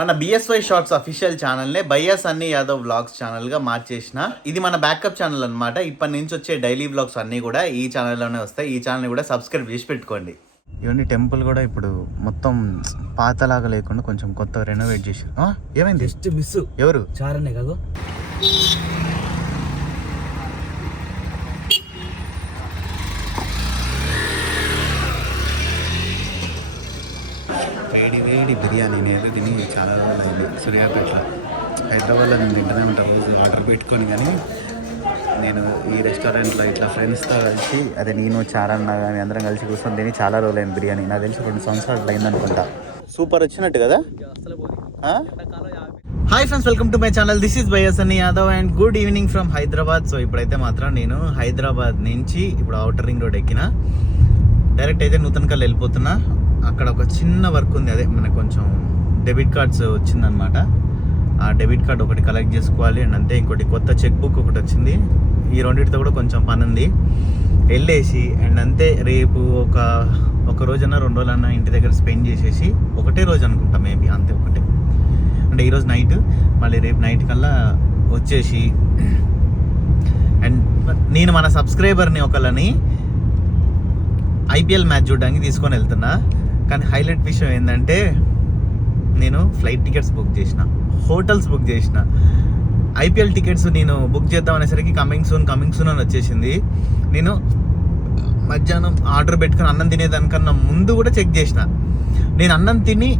మన BSY shorts official ఛానల్నే భయ్యా Sunny Yadav vlogs ఛానల్గా మార్చేసిన. ఇది మన బ్యాకప్ ఛానల్ అనమాట. ఇప్పటి నుంచి వచ్చే డైలీ వ్లాగ్స్ అన్నీ కూడా ఈ ఛానల్లోనే వస్తాయి. ఈ ఛానల్ని కూడా సబ్స్క్రైబ్ చేసి పెట్టుకోండి. ఇవన్నీ టెంపుల్ కూడా ఇప్పుడు మొత్తం పాతలాగా లేకుండా కొంచెం కొత్తగా రెనోవేట్ చేశారు. ఏమైంది? Just miss. ఎవరు? చారనే కాదు. వేడి వేడి బిర్యానీ నేను తిని చాలా రోజులు అయింది. సూర్యాపేటలో, హైదరాబాద్లో నేను తింటూనే ఉంటాను రోజు ఆర్డర్ పెట్టుకొని. కానీ నేను ఈ రెస్టారెంట్లో ఇట్లా ఫ్రెండ్స్తో కలిసి, అదే నేను చారన్న కానీ అందరం కలిసి కూర్చొని తిని చాలా రోజులైంది బిర్యానీ. నాకు తెలిసి 2 సంవత్సరాలు అయిందనుకుంటా. సూపర్ వచ్చినట్టు కదా. Hi friends, welcome to my channel. This is భయ్యా Sunny Yadav and good evening from Hyderabad. So ఇప్పుడైతే మాత్రం నేను హైదరాబాద్ నుంచి ఇప్పుడు ఔటర్ రింగ్ రోడ్ ఎక్కిన. డైరెక్ట్ అయితే నూతనకల్ వెళ్ళిపోతున్నా. అక్కడ ఒక చిన్న వర్క్ ఉంది, అదే మనకు కొంచెం డెబిట్ కార్డ్స్ వచ్చిందనమాట. ఆ డెబిట్ కార్డ్ ఒకటి కలెక్ట్ చేసుకోవాలి అండ్ అంతే. ఇంకోటి కొత్త చెక్ బుక్ ఒకటి వచ్చింది. ఈ రెండింటితో కూడా కొంచెం పని ఉంది. వెళ్ళేసి అండ్ అంతే. రేపు ఒక రోజన్నా 2 రోజులన్నా ఇంటి దగ్గర స్పెండ్ చేసేసి, ఒకటే రోజు అనుకుంటా మేబీ, అంతే ఒకటే. అంటే ఈరోజు నైట్, మళ్ళీ రేపు నైట్ కల్లా వచ్చేసి అండ్ నేను మన సబ్స్క్రైబర్ని ఒకళ్ళని ఐపీఎల్ మ్యాచ్ చూడడానికి తీసుకొని వెళ్తున్నా. కానీ హైలైట్ విషయం ఏంటంటే, నేను ఫ్లైట్ టికెట్స్ బుక్ చేసిన, హోటల్స్ బుక్ చేసిన. ఐపీఎల్ టికెట్స్ నేను బుక్ చేద్దాం అనేసరికి కమింగ్ సూన్ అని వచ్చేసింది. నేను మధ్యాహ్నం ఆర్డర్ పెట్టుకుని అన్నం తినేదానికన్నా ముందు కూడా చెక్ చేసిన. నేను అన్నం తిని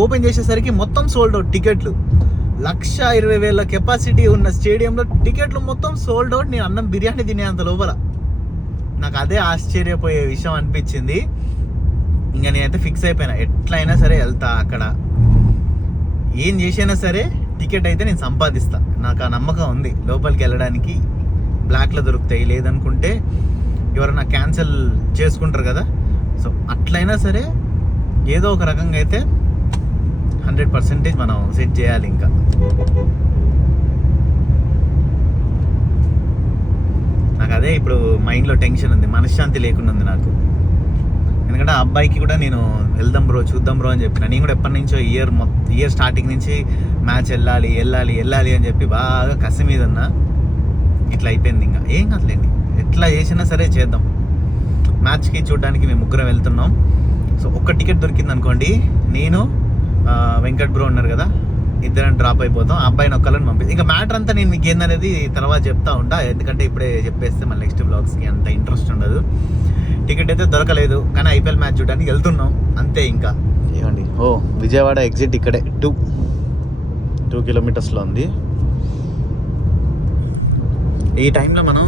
ఓపెన్ చేసేసరికి మొత్తం సోల్డ్ అవుట్ టికెట్లు. 1,20,000 కెపాసిటీ ఉన్న స్టేడియంలో టికెట్లు మొత్తం సోల్డ్ అవుట్. నేను అన్నం బిర్యానీ తినేంత లోపల నాకు అదే ఆశ్చర్యపోయే విషయం అనిపించింది. ఇంకా నేనైతే ఫిక్స్ అయిపోయినా, ఎట్లయినా సరే వెళ్తా. అక్కడ ఏం చేసైనా సరే టికెట్ అయితే నేను సంపాదిస్తా. నాకు ఆ నమ్మకం ఉంది. లోపలికి వెళ్ళడానికి బ్లాక్లో దొరుకుతాయి, లేదనుకుంటే ఎవరైనా క్యాన్సిల్ చేసుకుంటారు కదా. సో అట్లయినా సరే ఏదో ఒక రకంగా అయితే 100% మనం సెట్ చేయాలి. ఇంకా నాకు అదే ఇప్పుడు మైండ్లో టెన్షన్ ఉంది, మనశ్శాంతి లేకుండా ఉంది నాకు. ఎందుకంటే ఆ అబ్బాయికి కూడా నేను వెళ్దాం బ్రో, చూద్దాం బ్రో అని చెప్పిన. నేను కూడా ఎప్పటి నుంచో ఇయర్ స్టార్టింగ్ నుంచి మ్యాచ్ వెళ్ళాలి అని చెప్పి బాగా కసి మీద ఉన్నా. ఇట్లా అయిపోయింది. ఇంకా ఏం కాదులేండి, ఎట్లా చేసినా సరే చేద్దాం. మ్యాచ్కి చూడడానికి మేము 3 వెళ్తున్నాం. సో ఒక్క టికెట్ దొరికింది అనుకోండి, నేను వెంకట్ బ్రో ఉన్నారు కదా, ఇద్దరం డ్రాప్ అయిపోతాం. ఆ అబ్బాయిని ఒక్కళ్ళని పంపిస్తాం. ఇంకా మ్యాటర్ అంతా నేను మీకు ఏందనేది తర్వాత చెప్తా ఉంటా. ఎందుకంటే ఇప్పుడే చెప్పేస్తే మళ్ళీ నెక్స్ట్ బ్లాగ్స్కి అంత ఇంట్రెస్ట్ ఉండదు. టికెట్ అయితే దొరకలేదు, కానీ ఐపీఎల్ మ్యాచ్ చూడడానికి వెళ్తున్నాం అంతే. ఇంకా ఏమండి, విజయవాడ ఎగ్జిట్ ఇక్కడే 2 కిలోమీటర్స్లో ఉంది. ఈ టైంలో మనం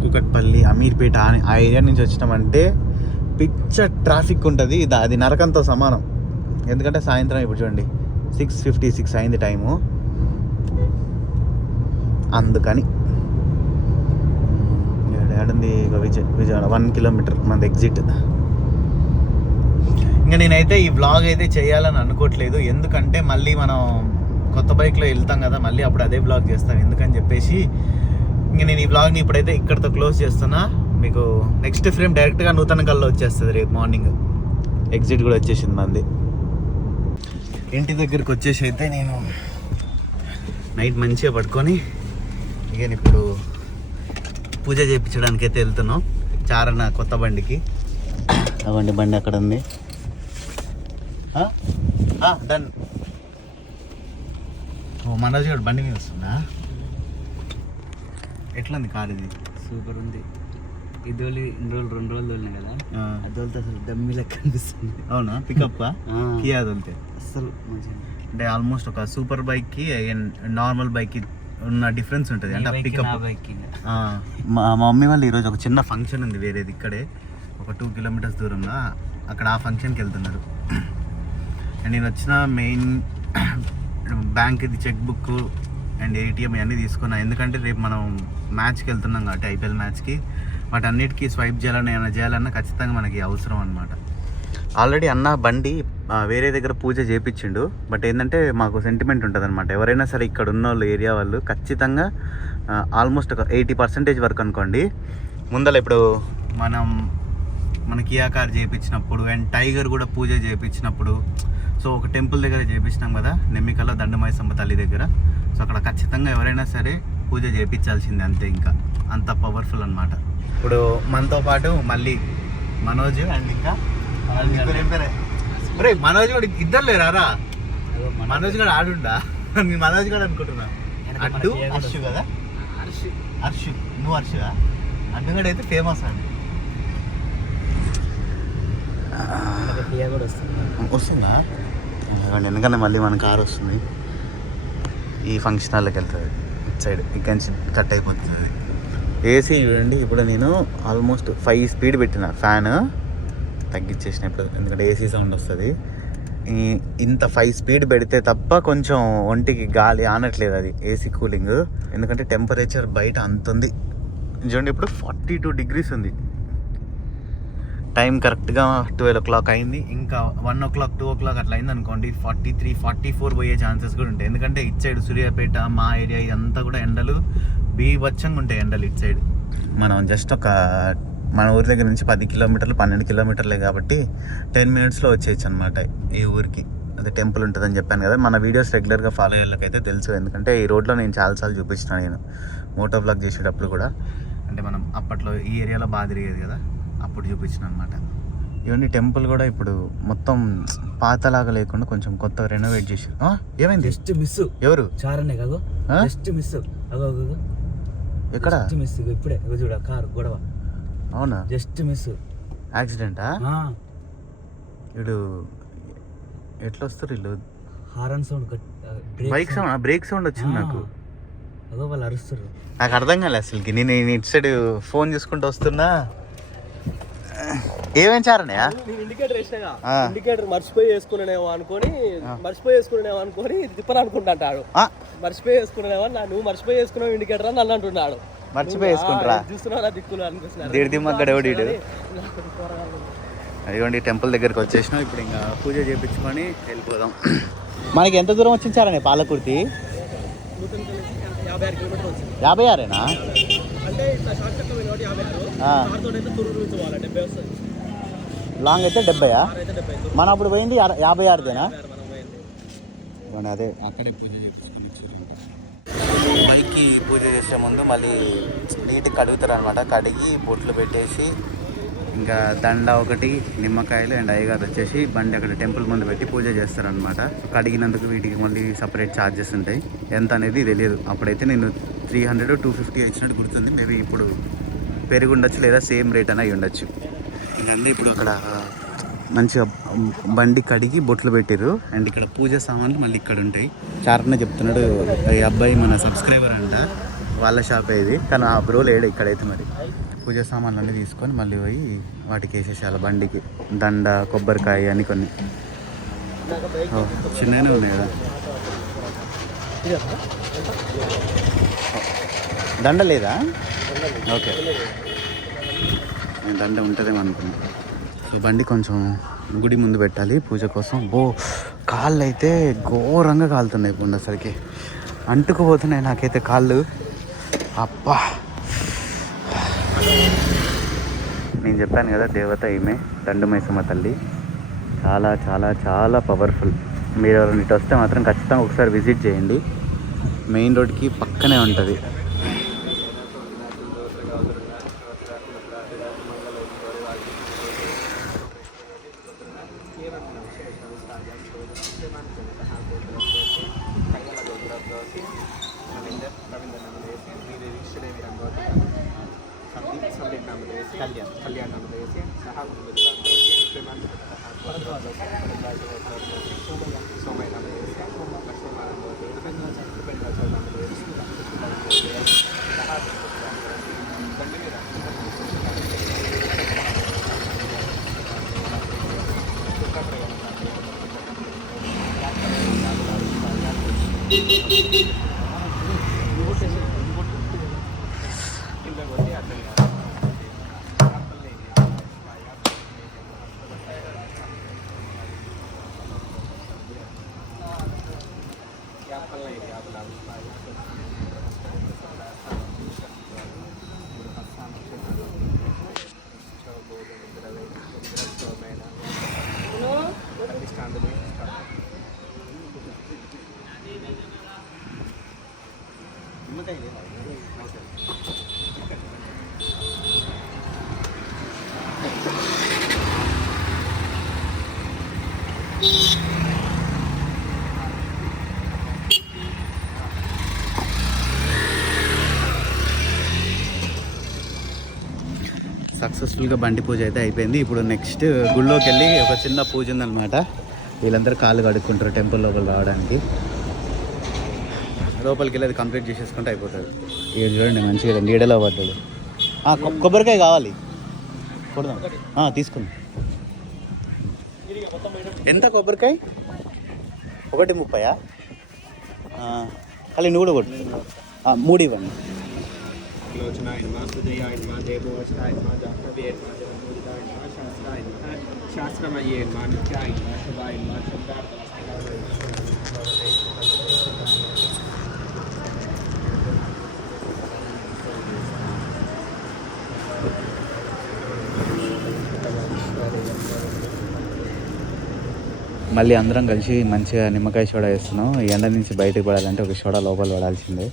కూకట్పల్లి, అమీర్పేట ఆ ఏరియా నుంచి వచ్చినామంటే పిచ్చ ట్రాఫిక్ ఉంటుంది. అది నరకంతో సమానం. ఎందుకంటే సాయంత్రం ఇప్పుడు చూడండి 6:56 అయింది టైము. అందుకని ఏడుంది ఇక విజయవాడ 1 కిలోమీటర్ మన ఎగ్జిట్. ఇంకా నేనైతే ఈ వ్లాగ్ అయితే చేయాలని అనుకోవట్లేదు. ఎందుకంటే మళ్ళీ మనం కొత్త బైక్లో వెళ్తాం కదా, మళ్ళీ అప్పుడు అదే వ్లాగ్ చేస్తాం. ఎందుకని చెప్పేసి ఇంకా నేను ఈ వ్లాగ్ని ఇప్పుడైతే ఇక్కడితో క్లోజ్ చేస్తున్నా. మీకు నెక్స్ట్ ఫ్రేమ్ డైరెక్ట్గా నూతనకల్లో వచ్చేస్తుంది. రేపు మార్నింగ్ ఎగ్జిట్ కూడా వచ్చేసింది మంది. ఇంటి దగ్గరికి వచ్చేసి అయితే నేను నైట్ మంచిగా పడుకొని ఇక ఇప్పుడు పూజ చేయించడానికి అయితే వెళ్తున్నాం చారణ కొత్త బండికి. అవండి బండి అక్కడ ఉంది. డన్. మనోజ్ గారు బండి మీద వస్తుందా? ఎట్లా ఉంది కార్? ఇది సూపర్ ఉంది. ఇది 2 రోజులు తోలినాయి కదా, అది తోలితే అసలు డమ్మి లెక్క అనిపిస్తుంది. అవునా? పికప్ కియా తోలితే అసలు మంచిగా అంటే ఆల్మోస్ట్ ఒక సూపర్ బైక్కి నార్మల్ బైక్కి ఉన్న డిఫరెన్స్ ఉంటుంది. అంటే పికప్. మా మమ్మీ వాళ్ళు ఈరోజు ఒక చిన్న ఫంక్షన్ ఉంది వేరేది, ఇక్కడే ఒక 2 కిలోమీటర్స్ దూరంలో. అక్కడ ఆ ఫంక్షన్కి వెళ్తున్నారు. అండ్ నేను వచ్చిన మెయిన్ బ్యాంక్ది చెక్ బుక్ అండ్ ఏటీఎం ఇవన్నీ తీసుకున్నా. ఎందుకంటే రేపు మనం మ్యాచ్కి వెళ్తున్నాం కాబట్టి ఐపీఎల్ మ్యాచ్కి వాటన్నిటికీ స్వైప్ చేయాలన్నా ఖచ్చితంగా మనకి అవసరం అనమాట. ఆల్రెడీ అన్న బండి వేరే దగ్గర పూజ చేయించిండు. బట్ ఏంటంటే మాకు సెంటిమెంట్ ఉంటుంది అనమాట. ఎవరైనా సరే ఇక్కడ ఉన్న వాళ్ళు, ఏరియా వాళ్ళు ఖచ్చితంగా ఆల్మోస్ట్ ఒక 80% వరకు అనుకోండి. ముందర ఇప్పుడు మన కియా కార్ చేయించినప్పుడు అండ్ టైగర్ కూడా పూజ చేయించినప్పుడు సో ఒక టెంపుల్ దగ్గర చేపించినాం కదా, నెమ్మికల దండమైసమ్మ తల్లి దగ్గర. సో అక్కడ ఖచ్చితంగా ఎవరైనా సరే పూజ చేయించాల్సిందే, అంతే. ఇంకా అంత పవర్ఫుల్ అన్నమాట. ఇప్పుడు మనతో పాటు మళ్ళీ మనోజ్ అండ్ ఇంకా మనోజ్ కూడా ఇద్దరు లేరా? మనోజ్ కూడా ఆడుండా? నేను మనోజ్ కూడా అనుకుంటున్నా. అడ్డు హర్షు కదా, హర్షు నువ్వు హర్షుగా? అడ్డుగడ అయితే ఫేమస్ అండి. వస్తుందా? ఎందుకంటే మళ్ళీ మన కారు వస్తుంది, ఈ ఫంక్షన్ హాల్లోకి వెళ్తుంది ఇటు సైడ్, ఇక్కడి నుంచి కట్ అయిపోతుంది. ఏసీ చూడండి, ఇప్పుడు నేను ఆల్మోస్ట్ 5 స్పీడ్ పెట్టిన, ఫ్యాన్ తగ్గించేసిన ఇప్పుడు, ఎందుకంటే ఏసీ సౌండ్ వస్తుంది. ఇంత 5 స్పీడ్ పెడితే తప్ప కొంచెం ఒంటికి గాలి ఆనట్లేదు అది ఏసీ కూలింగ్, ఎందుకంటే టెంపరేచర్ బయట అంత ఉంది. చూడండి ఇప్పుడు 42 degrees ఉంది. టైం కరెక్ట్గా 12 o'clock అయింది. ఇంకా 1 o'clock 2 o'clock అట్లా అయింది అనుకోండి, 43 44 పోయే ఛాన్సెస్ కూడా ఉంటాయి. ఎందుకంటే ఇటు సైడ్ సూర్యాపేట మా ఏరియా ఇదంతా కూడా ఎండలు బీభత్సంగా ఉంటాయి ఎండలు ఇటు సైడ్. మనం జస్ట్ మన ఊరి దగ్గర నుంచి 10 కిలోమీటర్లు 12 కిలోమీటర్లే కాబట్టి 10 minutesలో వచ్చేయచ్చు అనమాట ఈ ఊరికి. అదే టెంపుల్ ఉంటుందని చెప్పాను కదా, మన వీడియోస్ రెగ్యులర్గా ఫాలో అయ్యే వాళ్ళకైతే తెలుసు. ఎందుకంటే ఈ రోడ్లో నేను చాలాసార్లు చూపించిన, నేను మోటో బ్లాగ్ చేసేటప్పుడు కూడా, అంటే మనం అప్పట్లో ఈ ఏరియాలో బాగా తిరిగేది కదా, అప్పుడు చూపించిన అనమాట. ఇవన్నీ టెంపుల్ కూడా ఇప్పుడు మొత్తం పాతలాగా లేకుండా కొంచెం కొత్త రెనోవేట్ చేశారు. ఏమైంది? Just miss. ఎవరు? చారనే కాదు, జస్ట్ మిస్. ఎక్కడ మిస్? ఇప్పుడే చూడ కారు గొడవ. అవునా? Just miss. యాక్సిడెంటా? వీడు ఎట్లా వస్తారు వీళ్ళు? Horn sound, bike sound, brake sound వచ్చింది నాకు. అదో వాళ్ళు అరుస్తారు, నాకు అర్థం కాలే అసలుకి. నేను ఇటు సైడ్ ఫోన్ చూసుకుంటూ వస్తున్నా. ఏమేం చారనయా? ఇండికేటర్ వేసినా, ఇండికేటర్ మర్చిపోయి వేసుకునేమో అనుకొని తిప్పని అనుకుంటాడు. మర్చిపోయి వేసుకునేవా, నువ్వు మర్చిపోయి వేసుకున్నావు ఇండికేటర్ అని నన్ను అంటున్నాడు. మర్చిపోయి వేసుకుంటారా? చూస్తున్నావు దిక్కులు అనిపిస్తున్నాడు. దిమ్మక్కడేవాడు. అదిగోండి టెంపుల్ దగ్గరికి వచ్చేసినాం. ఇప్పుడు ఇంకా పూజ చేయించుకొని వెళ్ళిపోదాం. మనకి ఎంత దూరం వచ్చింది సార్ పాలకుర్తి? 56 కిలోమీటర్లు. 56ఏనా? అంటే లాంగ్ అయితే 70. మనం అప్పుడు పోయింది 56దేనా? అదే అక్కడే పూజ చేయించుకుని పైకి పూజ చేసే ముందు మళ్ళీ నీట్గా కడుగుతారు అనమాట. కడిగి బొట్లు పెట్టేసి ఇంకా దండ ఒకటి, నిమ్మకాయలు అండ్ అయ్యగారు వచ్చేసి బండి అక్కడ టెంపుల్ ముందు పెట్టి పూజ చేస్తారనమాట. కడిగినందుకు వీటికి మళ్ళీ సపరేట్ ఛార్జెస్ ఉంటాయి. ఎంత అనేది తెలియదు. అప్పుడైతే నేను 300 250 ఇచ్చినట్టు గుర్తుంది. మేబీ ఇప్పుడు పెరిగి ఉండొచ్చు, లేదా సేమ్ రేట్ అని అయి ఉండొచ్చు. ఇంకంటే ఇప్పుడు అక్కడ మంచిగా బండి కడిగి బొట్లు పెట్టారు. అండ్ ఇక్కడ పూజ సామాన్లు మళ్ళీ ఇక్కడ ఉంటాయి. చారణ చెప్తున్నాడు, ఈ అబ్బాయి మన సబ్స్క్రైబర్ అంట, వాళ్ళ షాపే ఇది. కానీ ఆ బ్రో లేడు ఇక్కడైతే. మరి పూజ సామాన్లు అన్నీ తీసుకొని మళ్ళీ పోయి వాటికి వేసేసాలి. బండికి దండ, కొబ్బరికాయ అని కొన్ని చిన్నగానే ఉన్నాయి కదా. దండ లేదా? ఓకే, నేను దండ ఉంటుందేమో అనుకున్నాను. సో బండి కొంచెం గుడి ముందు పెట్టాలి పూజ కోసం. కాళ్ళు అయితే ఘోరంగా కాలుతున్నాయి ఇప్పుడు అసలుకి, అంటుకుపోతున్నాయి నాకైతే కాళ్ళు. అబ్బా, నేను చెప్పాను కదా దేవత ఈమె దండమైసమ్మ తల్లి, చాలా చాలా చాలా పవర్ఫుల్. మీరు ఎవరైనా ఇటు వస్తే మాత్రం ఖచ్చితంగా ఒకసారి విజిట్ చేయండి. మెయిన్ రోడ్కి పక్కనే ఉంటుంది. No. సక్సెస్ఫుల్గా బండి పూజ అయితే అయిపోయింది. ఇప్పుడు నెక్స్ట్ గుళ్ళోకి వెళ్ళి ఒక చిన్న పూజ ఉందన్నమాట. వీళ్ళందరూ కాళ్ళు కడుక్కుంటారు టెంపుల్ లోపల రావడానికి. లోపలికి వెళ్ళి అది కంప్లీట్ చేసేసుకుంటే అయిపోతుంది. ఇది చూడండి మంచిగా నీడలో పడ్డాడు. కొబ్బరికాయ కావాలి కొడదాం, తీసుకుందాం. ఎంత కొబ్బరికాయ? 1.30. ఖాళీ నువ్వు కూడా కొట్టు. 3 ఇవ్వండి. మళ్ళీ అందరం కలిసి మంచిగా నిమ్మకాయ సోడా వేస్తున్నాం. ఎండ నుంచి బయటకు పడాలంటే ఒక సోడా లోపల పడాల్సిందే.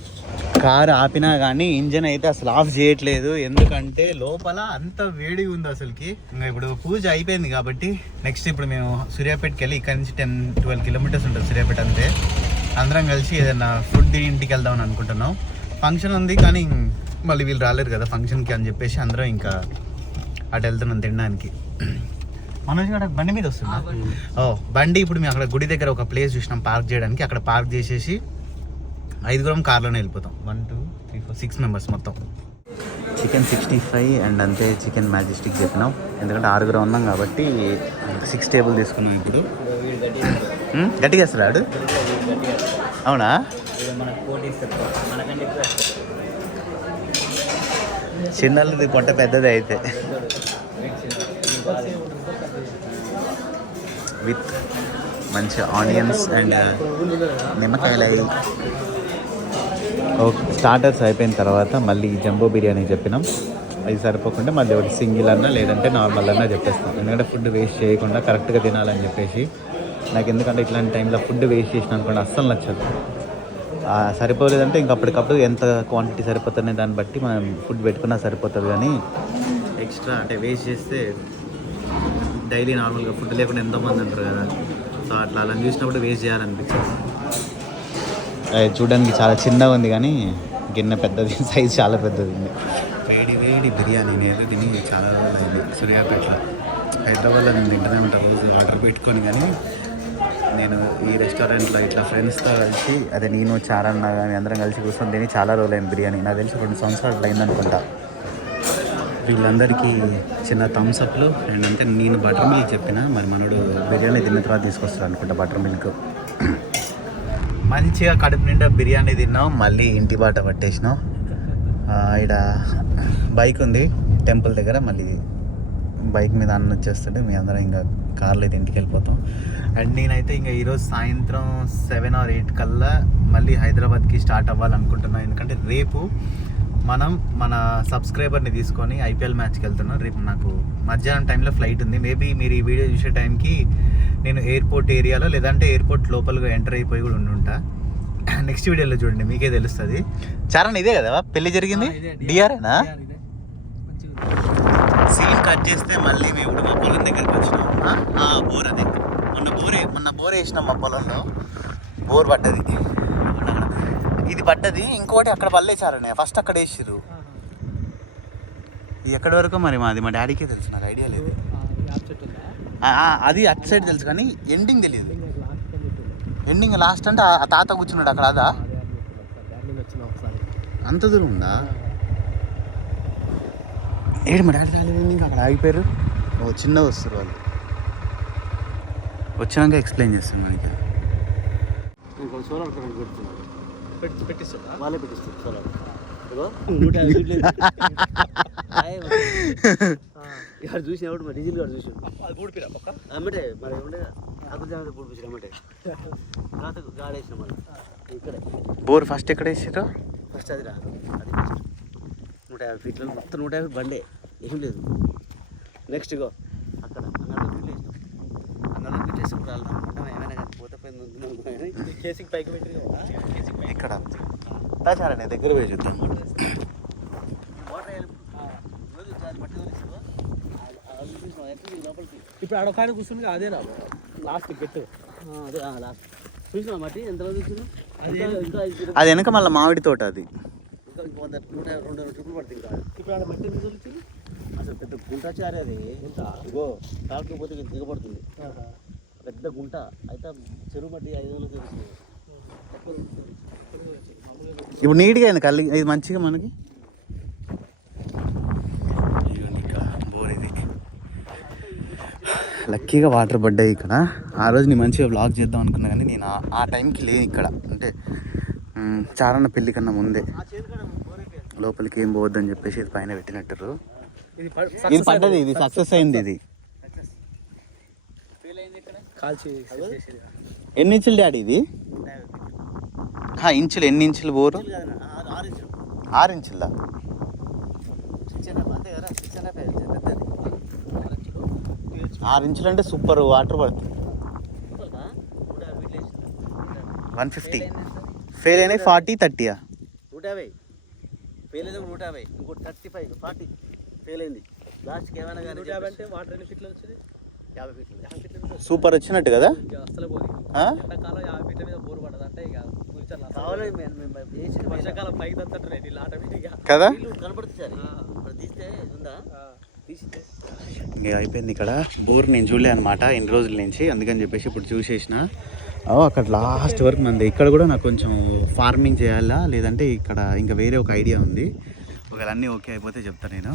కారు ఆపినా కానీ ఇంజన్ అయితే అసలు ఆఫ్ చేయట్లేదు. ఎందుకంటే లోపల అంత వేడిగా ఉంది అసలుకి. ఇంకా ఇప్పుడు పూజ అయిపోయింది కాబట్టి నెక్స్ట్ ఇప్పుడు మేము సూర్యాపేటకి వెళ్ళి ఇక్కడ నుంచి 10-12 కిలోమీటర్స్ ఉంటుంది సూర్యాపేట అంతే. అందరం కలిసి ఏదైనా ఫుడ్ ఇంటికి వెళ్దామని అనుకుంటున్నాం. ఫంక్షన్ ఉంది కానీ మళ్ళీ వీళ్ళు రాలేరు కదా ఫంక్షన్కి అని చెప్పేసి అందరం ఇంకా అటు వెళ్తున్నాం తినడానికి. మనోజ్ గారు బండి మీద వస్తున్నా. బండి ఇప్పుడు మేము అక్కడ గుడి దగ్గర ఒక ప్లేస్ చూసినాం పార్క్ చేయడానికి. అక్కడ పార్క్ చేసేసి 5 కార్లోనే వెళ్ళిపోతాం. 1 2 3 4 6 మెంబర్స్ మొత్తం. చికెన్ 65 అండ్ అంతే చికెన్ మ్యాజిస్టిక్ చెప్పినాం. ఎందుకంటే 6 ఉన్నాం కాబట్టి 6 టేబుల్ తీసుకున్నాం. ఇప్పుడు గట్టిగా వేస్తాడు. అవునా? చిన్నది పొట్ట పెద్దది అయితే విత్ మంచి ఆనియన్స్ అండ్ నిమ్మకాయలు అవి. స్టార్టర్స్ అయిపోయిన తర్వాత మళ్ళీ జంబో బిర్యానీ చెప్పినాం. అది సరిపోకుండా మళ్ళీ ఒకటి సింగిల్ అన్నా లేదంటే నార్మల్ అన్నా చెప్పేస్తాం. ఎందుకంటే ఫుడ్ వేస్ట్ చేయకుండా కరెక్ట్గా తినాలని చెప్పేసి. నాకు ఎందుకంటే ఇట్లాంటి టైంలో ఫుడ్ వేస్ట్ చేసిన అనుకోండి అస్సలు నచ్చదు. సరిపోలేదంటే ఇంక అప్పటికప్పుడు ఎంత క్వాంటిటీ సరిపోతుంది దాన్ని బట్టి మనం ఫుడ్ పెట్టుకున్నా సరిపోతుంది. కానీ ఎక్స్ట్రా అంటే వేస్ట్ చేస్తే డైలీ నార్మల్గా ఫుడ్ లేకుండా ఎంతోమంది అంటారు కదా. సో అట్లా అలా చూసినప్పుడు వేస్ట్ చేయాలనిపించింది. చూడడానికి చాలా చిన్నగా ఉంది కానీ గిన్నె పెద్దది, సైజ్ చాలా పెద్దది ఉంది. వేడి వేడి బిర్యానీ నేను తిని చాలా రోజులు సూర్యాపేటలో. హైదరాబాద్లో నేను తింటూనే ఉంటాను రోజు ఆర్డర్ పెట్టుకొని. కానీ నేను ఈ రెస్టారెంట్లో ఇట్లా ఫ్రెండ్స్తో కలిసి అదే నేను చారన్న కానీ అందరం కలిసి కూర్చొని తిని చాలా రోజులైంది బిర్యానీ. నాకు తెలిసి 2 సంవత్సరాలు అయిందనుకుంటా. వీళ్ళందరికీ చిన్న థమ్స్అప్లు అండ్ అంటే నేను బటర్ మిల్క్ చెప్పిన మరి మనోడు బిర్యానీ తిన్న తర్వాత తీసుకొస్తాడు అనుకుంటా బటర్ మిల్క్. మంచిగా కడుపు నిండా బిర్యానీ తిన్నాం. మళ్ళీ ఇంటి బాట పట్టేసినాం. ఇక్కడ బైక్ ఉంది టెంపుల్ దగ్గర. మళ్ళీ బైక్ మీద అన్న వచ్చేస్తుంటే మీ అందరం ఇంకా కార్లో అయితే ఇంటికి వెళ్ళిపోతాం. అండ్ నేనైతే ఇంకా ఈరోజు సాయంత్రం 7 or 8 కల్లా మళ్ళీ హైదరాబాద్కి స్టార్ట్ అవ్వాలనుకుంటున్నాను. ఎందుకంటే రేపు మనం మన సబ్స్క్రైబర్ని తీసుకొని ఐపీఎల్ మ్యాచ్కి వెళ్తున్నాం. రేపు నాకు మధ్యాహ్నం టైంలో ఫ్లైట్ ఉంది. మేబీ మీరు ఈ వీడియో చూసే టైంకి నేను ఎయిర్పోర్ట్ ఏరియాలో లేదంటే ఎయిర్పోర్ట్ లోపలగా ఎంటర్ అయిపోయి కూడా ఉండుంటా. నెక్స్ట్ వీడియోలో చూడండి మీకే తెలుస్తుంది. చరణ్ ఇదే కదా పెళ్ళి జరిగింది డిఆర్ఏనా? సీన్ కట్ చేస్తే మళ్ళీ మేము ఇప్పుడు మా పొలం దగ్గరికి వచ్చినాం. బోర్ అది మొన్న బోర్ వేసినాం మా పొలంలో. బోర్ పడ్డది ఇది పడ్డది. ఇంకోటి అక్కడ పల్లేచారనే ఫస్ట్ అక్కడ వేసిర్రు. ఇది ఎక్కడి వరకు మరి మాది మా డాడీకే తెలుసు, నాకు ఐడియా లేదు. అది అటు సైడ్ తెలుసు కానీ ఎండింగ్ తెలియదు. ఎండింగ్ లాస్ట్ అంటే ఆ తాత కూర్చున్నాడు అక్కడ. అదా అంత దూరం ఉందా? ఏడు మా డాడీ రాలేదు ఇంకా అక్కడ ఆగిపోయారు. చిన్న వస్తారు వాళ్ళు. వచ్చినాక ఎక్స్ప్లెయిన్ చేస్తాను మనకి. వాళ్ళే పెట్టిస్తారు సోలార్. ఇక్కడ చూసినప్పుడు మరి డీజిల్ గారు చూసి అమ్మటే మరి ఏమంటే అక్కడ పూడిపించారు అమ్మటే. తర్వాత గాడి వేసిన మళ్ళీ ఇక్కడే బోర్ ఫస్ట్ ఎక్కడ వేసారు? ఫస్ట్ అది రాదు. అది 150 ఫీట్లు మొత్తం 150 బండే ఏం లేదు. నెక్స్ట్ గో అక్కడ 40 ఫీట్లు వేసినాం. 40 ఫీట్లు వేసినప్పుడు వాళ్ళు అనుకుంటాం ఏమైనా కానీ పోతే పోయింది కేసింగ్ పైకి పెట్టి ఇక్కడ అత్తాచారనే దగ్గర పోయి చూద్దాం. ఇప్పుడు అడొకాయన కూర్చుంది అదే నా లాస్ట్ గెట్ అదే లాస్ట్ చూసినా మట్టి ఎంతలో చూసినా అది వెనక మళ్ళీ మామిడి తోట అది. ఇంకా 100-200 ట్రిప్పులు పడుతుంది ఇంకా. ఇప్పుడు ఆడ మట్టి ఎందుకు వచ్చింది అసలు పెద్ద గుంట చారే అది ఇగో తాకపోతే దిగబడుతుంది పెద్ద గుంట అయితే చెరువు మట్టి 500 తెలుస్తుంది. ఇప్పుడు నీట్గా అయింది కళ్ళి ఇది మంచిగా మనకి. బోర్ ఇది లక్కీగా వాటర్ పడ్డాయి ఇక్కడ. ఆ రోజు నేను మంచిగా వ్లాగ్ చేద్దాం అనుకున్నా కానీ నేను ఆ టైంకి లేను ఇక్కడ. అంటే చారన్న పెళ్ళి కన్నా ముందే లోపలికి ఏం పోవద్దని చెప్పేసి ఇది పైన పెట్టినట్టు. ఇది పడ్డది, ఇది సక్సెస్ అయింది. ఇది ఎన్ని ఇంచులు డాడీ ఇది? ఇంచులు ఎన్ని ఇంచులు బోరు? 6 ఇంచులా? 6 ఇంచులు అంటే సూపర్ వాటర్ పడుతుంది. 150 ఫెయిల్ అయినాయి. 40, 30 150 ఫెయిల్ అయితే 150 ఇంకోటి 35 40 ఫెయిల్ అయింది. లాస్ట్కి ఏమైనా కానీ 150 అంటే వాటర్ ఎన్ని ఫీట్లు వచ్చింది? 50 ఫీట్లు. సూపర్ వచ్చినట్టు కదా. అసలు పోయి ఎండాకాలం 50 ఫీట్ల మీద బోర్ పడదు అంటే ఇక వర్షాకాలం పైకి తట్టండి నీళ్ళు ఆటోమేటిక్గా కదా కనపడుతుంది సార్. ఇప్పుడు తీస్తే ఉందా తీసితే ఇంకా అయిపోయింది ఇక్కడ. బోర్ నేను చూడలే అనమాట ఇన్ని రోజుల నుంచి, అందుకని చెప్పేసి ఇప్పుడు చూసేసిన. అక్కడ లాస్ట్ వరకు మంది. ఇక్కడ కూడా నాకు కొంచెం ఫార్మింగ్ చేయాలా లేదంటే ఇక్కడ ఇంకా వేరే ఒక ఐడియా ఉంది. ఒకవేళ అన్నీ ఓకే అయిపోతే చెప్తాను నేను.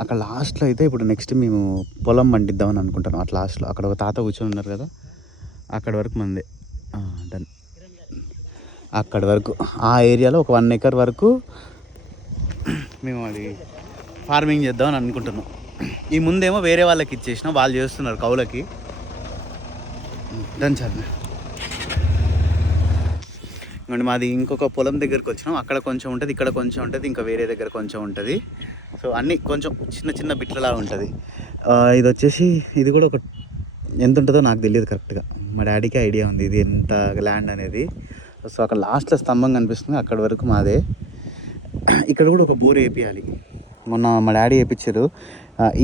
అక్కడ లాస్ట్లో అయితే ఇప్పుడు నెక్స్ట్ మేము పొలం పండిద్దామని అనుకుంటాను. అట్లా లాస్ట్లో అక్కడ ఒక తాత కూర్చొని ఉన్నారు కదా, అక్కడ వరకు మందే. డన్. అక్కడ వరకు ఆ ఏరియాలో ఒక 1 ఎకర్ వరకు మేము అది ఫార్మింగ్ చేద్దామని అనుకుంటున్నాం. ఈ ముందేమో వేరే వాళ్ళకి ఇచ్చేసినాం, వాళ్ళు చేస్తున్నారు కౌలకి. Done sir. ఇంకోండి మాది ఇంకొక పొలం దగ్గరికి వచ్చినాం. అక్కడ కొంచెం ఉంటుంది, ఇక్కడ కొంచెం ఉంటుంది, ఇంకా వేరే దగ్గర కొంచెం ఉంటుంది. సో అన్నీ కొంచెం చిన్న చిన్న బిట్లలా ఉంటుంది. ఇది వచ్చేసి ఇది కూడా ఒక ఎంత ఉంటుందో నాకు తెలియదు కరెక్ట్గా. మా డాడీకి ఐడియా ఉంది ఇది ఎంత ల్యాండ్ అనేది. సో అక్కడ లాస్ట్లో స్తంభం కనిపిస్తుంది, అక్కడ వరకు మాదే. ఇక్కడ కూడా ఒక బోర్ వేపియాలి. మొన్న మా డాడీ వేయించారు.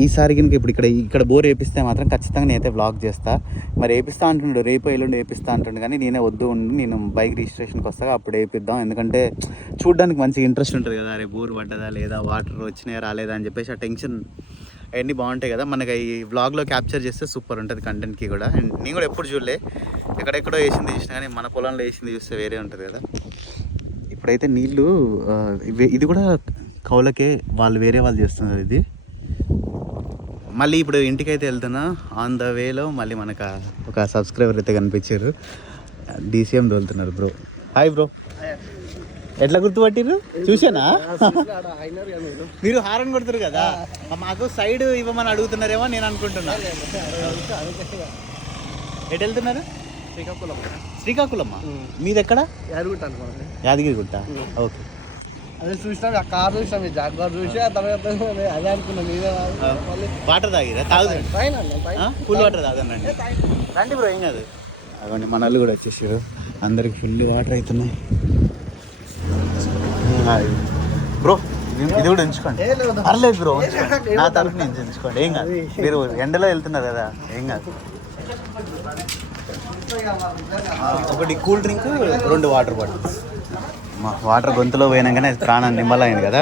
ఈసారి కనుక ఇప్పుడు ఇక్కడ బోర్ వేపిస్తే మాత్రం ఖచ్చితంగా నేనైతే వ్లాగ్ చేస్తా. మరి వేపిస్తా అంటుండే, రేపు ఎల్లుండి వేపిస్తా అంటుండే, కానీ నేనే వద్దు ఉండి నేను బైక్ రిజిస్ట్రేషన్కి వస్తాగా అప్పుడు వేపిద్దాం. ఎందుకంటే చూడడానికి మంచిగా ఇంట్రెస్ట్ ఉంటుంది కదా, రేపు బోర్ పడ్డదా లేదా, వాటర్ వచ్చినాయా రాలేదా అని చెప్పేసి ఆ టెన్షన్ అవన్నీ బాగుంటాయి కదా. మనకి ఈ వ్లాగ్లో క్యాప్చర్ చేస్తే సూపర్ ఉంటుంది కంటెంట్కి కూడా. అండ్ నేను కూడా ఎప్పుడు చూడలే, ఎక్కడెక్కడో వేసింది చూసినా కానీ మన పొలంలో వేసింది చూస్తే వేరే ఉంటుంది కదా. ఇప్పుడైతే నీళ్ళు ఇది కూడా కౌలకే, వాళ్ళు వేరే వాళ్ళు చేస్తున్నారు ఇది. మళ్ళీ ఇప్పుడు ఇంటికైతే వెళ్తున్నా. ఆన్ ద వేలో మళ్ళీ మనకు ఒక సబ్స్క్రైబర్ అయితే కనిపించారు, DCM తోలుతున్నారు. Bro hi bro. ఎట్లా గుర్తుపట్టిరు? చూసానా మీరు హారన్ కొడుతురు కదా, మాకు సైడ్ ఇవ్వమని అడుగుతున్నారేమో నేను అనుకుంటున్నా. ఎటు వెళ్తున్నారు? శ్రీకాకుళమ్మా. మీది ఎక్కడ? యాదగిరిగుట్ట. ఓకే. అదే చూసినా ఆ కార్ చూసినా మీ జాగ్వార్ చూసి ఆ తర్వాత అదే అనుకున్నాను. వాటర్ తాగిరా? తాగుదండి, ఫుల్ వాటర్ తాగండి. రండి బ్రో, ఏం కాదు. అవ్వండి మన వాళ్ళు కూడా వచ్చేసారు, అందరికి ఫుల్ వాటర్ అవుతున్నాయి. బ్రో ఇది కూడా ఉంచుకోండి, పర్లేదు బ్రో, నా తరఫు నుంచి ఉంచుకోండి, ఏం కాదు. మీరు ఎండలో వెళ్తున్నారు కదా, ఏం కాదు. ఒకటి cool drink, 2 water bottles. Water గొంతులో పోయినాకనే ప్రాణం నిమ్మలైంది కదా.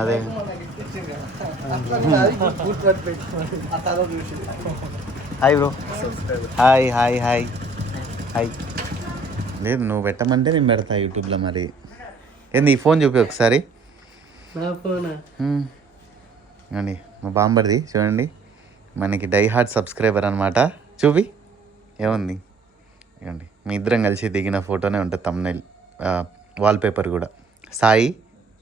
అదే hi bro. Hi hi hi hi. లేదు నువ్వు పెట్టమంటే నేను పెడతా యూట్యూబ్లో. మరి ఏంది ఈ ఫోన్ చూపి ఒకసారి. అండి మా బాంబర్ది చూడండి, మనకి డై హార్ట్ సబ్స్క్రైబర్ అనమాట. చూపి ఏముంది. ఇవ్వండి మీ ఇద్దరం కలిసి దిగిన ఫోటోనే ఉంటుంది తమ్నైల్, వాల్పేపర్ కూడా. సాయి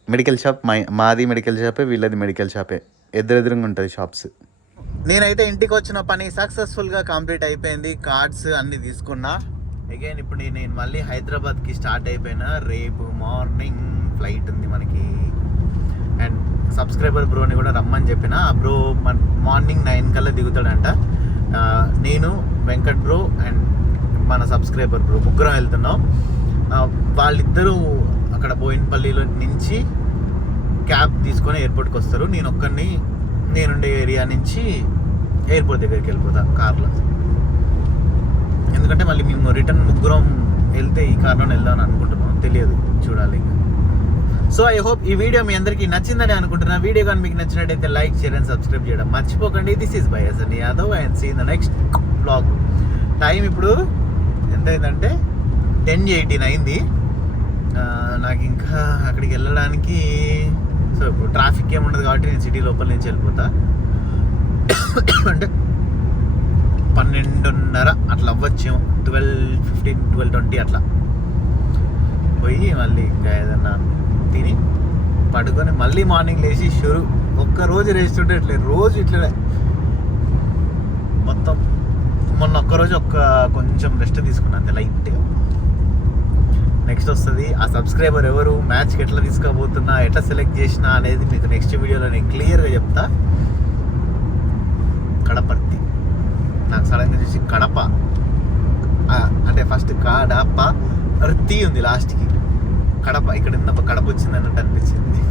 మెడికల్ షాప్, మాది మెడికల్ షాపే, వీళ్ళది మెడికల్ షాపే, ఎదురెదురుగా ఉంటుంది షాప్స్. నేనైతే ఇంటికి వచ్చిన పని సక్సెస్ఫుల్గా కంప్లీట్ అయిపోయింది. కార్డ్స్ అన్నీ తీసుకున్నా. అగైన్ ఇప్పుడు నేను మళ్ళీ హైదరాబాద్కి స్టార్ట్ అయిపోయినా. రేపు మార్నింగ్ ఫ్లైట్ ఉంది మనకి. అండ్ సబ్స్క్రైబర్ బ్రోని కూడా రమ్మని చెప్పిన. ఆ బ్రో మార్నింగ్ 9 కల్లా దిగుతాడంట. నేను వెంకట్ బ్రో అండ్ మన సబ్స్క్రైబర్ బ్రో ముగ్గురం వెళ్తున్నాం. వాళ్ళిద్దరూ అక్కడ బోయిన్పల్లిలో నుంచి క్యాబ్ తీసుకొని ఎయిర్పోర్ట్కి వస్తారు. నేను ఒక్కడిని నేనుండే ఏరియా నుంచి ఎయిర్పోర్ట్ దగ్గరికి వెళ్ళిపోతా కార్లో. ఎందుకంటే మళ్ళీ మేము రిటర్న్ ముగ్గురం వెళ్తే ఈ కార్లోనే వెళ్దామని అనుకుంటున్నాం, తెలియదు, చూడాలి. సో ఐ హోప్ ఈ వీడియో మీ అందరికీ నచ్చిందని అనుకుంటున్నా. వీడియో కానీ మీకు నచ్చినట్టయితే లైక్, షేర్ అండ్ సబ్స్క్రైబ్ చేయడం మర్చిపోకండి. This is by Ajan Yadav and see in the next blog. Time ఇప్పుడు ఎంత అయిందంటే 10:18 అయింది. నాకు ఇంకా అక్కడికి వెళ్ళడానికి సో ఇప్పుడు ట్రాఫిక్ ఏముండదు కాబట్టి నేను సిటీ లోపల నుంచి వెళ్ళిపోతా. అంటే 12:30 అట్లా అవ్వచ్చేమో, 12:15, 12:20 అట్లా పోయి మళ్ళీ ఇంకా ఏదన్నా తిని పడుకొని మళ్ళీ మార్నింగ్ లేచి ఒక్కరోజు రెస్ట్ ఉంటే ఇట్లే రోజు ఇట్లనే మొత్తం. మొన్న ఒక్కరోజు కొంచెం రెస్ట్ తీసుకున్నా అంతే లైట్గా. నెక్స్ట్ వస్తుంది ఆ సబ్స్క్రైబర్ ఎవరు, మ్యాచ్కి ఎట్లా తీసుకోబోతున్నా, ఎట్లా సెలెక్ట్ చేసినా అనేది మీకు నెక్స్ట్ వీడియోలో నేను క్లియర్గా చెప్తా. కడపర్తి నాకు సడన్గా చూసి కడప అంటే ఫస్ట్ కడప ర్తి ఉంది లాస్ట్కి, కడప ఇక్కడ కడప వచ్చింది అన్నట్టు అనిపించింది.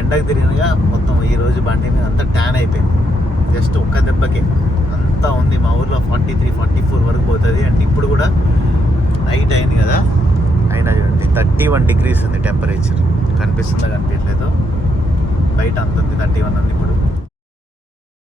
ఎండకు తిరిగినగా మొత్తం ఈరోజు బండి మీద అంతా ట్యాన్ అయిపోయింది. జస్ట్ ఒక్క దెబ్బకే అంతా ఉంది. మా ఊర్లో 43, 44 వరకు పోతుంది. అండ్ ఇప్పుడు కూడా నైట్ అయింది కదా, అయినా చూడండి 31 degrees ఉంది టెంపరేచర్. కనిపిస్తుందా కనిపించలేదు, బయట అంత ఉంది 31 ఉంది ఇప్పుడు.